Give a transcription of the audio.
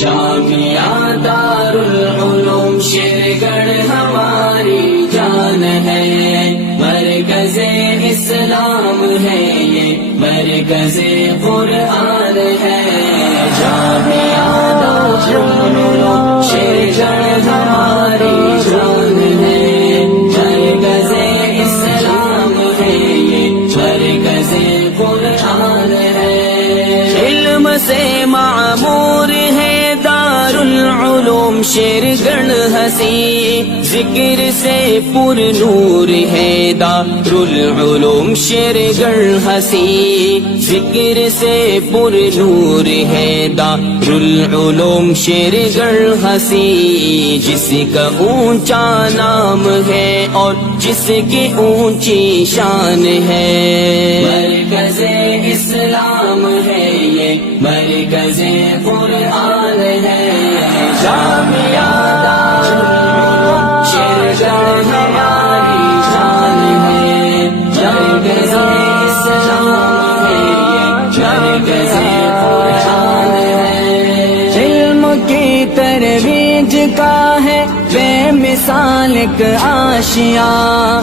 جامعہ دارالعلوم شیرگڑھ ہماری جان ہے، مرکز اسلام ہے یہ، مرکز قرآن ہے۔ جامعہ دارالعلوم شیرگڑھ ہماری جان ہے، مرکز اسلام ہے یہ، مرکز قرآن ہے۔ علم سے معمور ہے دارالعلوم شیرگڑھ ہنسی، ذکر سے پر نور ہے دارالعلوم شیرگڑھ ہنسی، ذکر سے پر نور ہے دارالعلوم شیرگڑھ ہنسی۔ جس کا اونچا نام ہے اور جس کی اونچی شان ہے، مرکز اسلام ہے یہ، مرکز قرآن ہے۔ جامعہ دارالعلوم شیرگڑھ ہماری جان ہے، مرکز اسلام ہے یہ، مرکز قرآن ہے۔ علم کی ترویج کا ہے بے مثال ایک آشیاں،